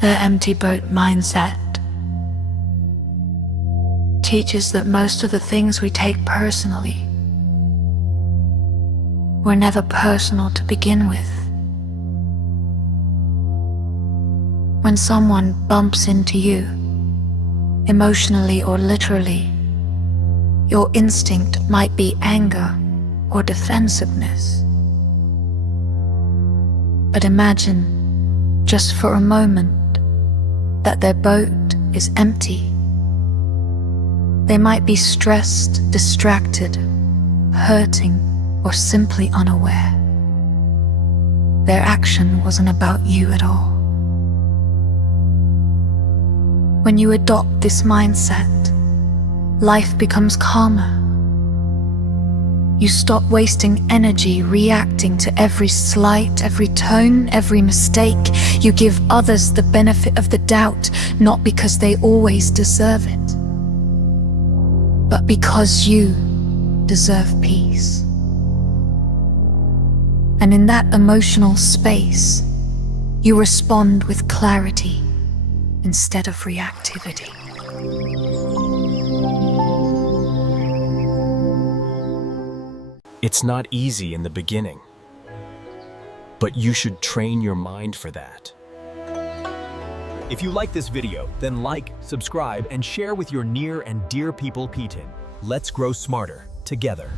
The empty boat mindset teaches that most of the things we take personally were never personal to begin with. When someone bumps into you, emotionally or literally, your instinct might be anger or defensiveness. But imagine, just for a moment, that their boat is empty. They might be stressed, distracted, hurting, or simply unaware. Their action wasn't about you at all. When you adopt this mindset, life becomes calmer. You stop wasting energy reacting to every slight, every tone, every mistake. You give others the benefit of the doubt, not because they always deserve it, but because you deserve peace. And in that emotional space, you respond with clarity instead of reactivity. It's not easy in the beginning, but you should train your mind for that. If you like this video, then like, subscribe, and share with your near and dear people P10. Let's grow smarter together.